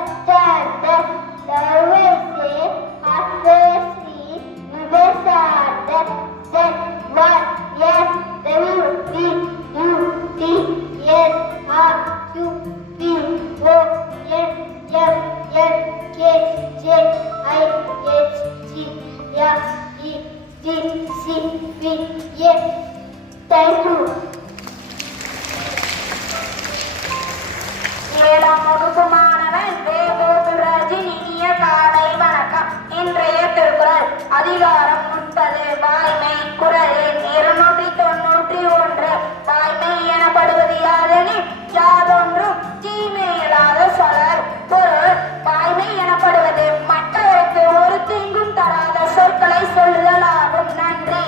standard. Survey say halfway sleep, never started. Set what? Yes, review. B U T S R U P O N F N K J I H G F E D C P A. Thank you. ஏழாம் வகுப்பு மாணவன் வேகோதுராஜின் இனிய காலை வணக்கம். இன்றைய திருக்குறள் அதிகாரம் 30 வாய்மை. குறள் எண் 291. வாய்மை எனப்படுவது யாதெனில் யாதொன்றும் தீமை இல்லாத சொலர். பொருள்: வாய்மை எனப்படுவது மற்றவருக்கு ஒரு தீங்கும் தராத சொற்களை சொல்லுதல் ஆகும். நன்றி.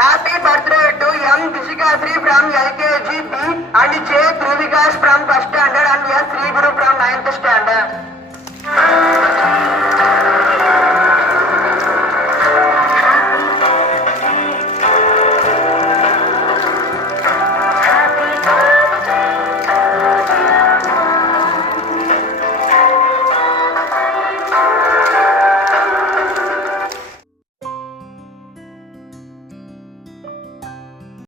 Happy birthday to M. Dishikasri from LKG B and J. Dhruvikas from 1st standard and S. Sri Guru from 9th standard.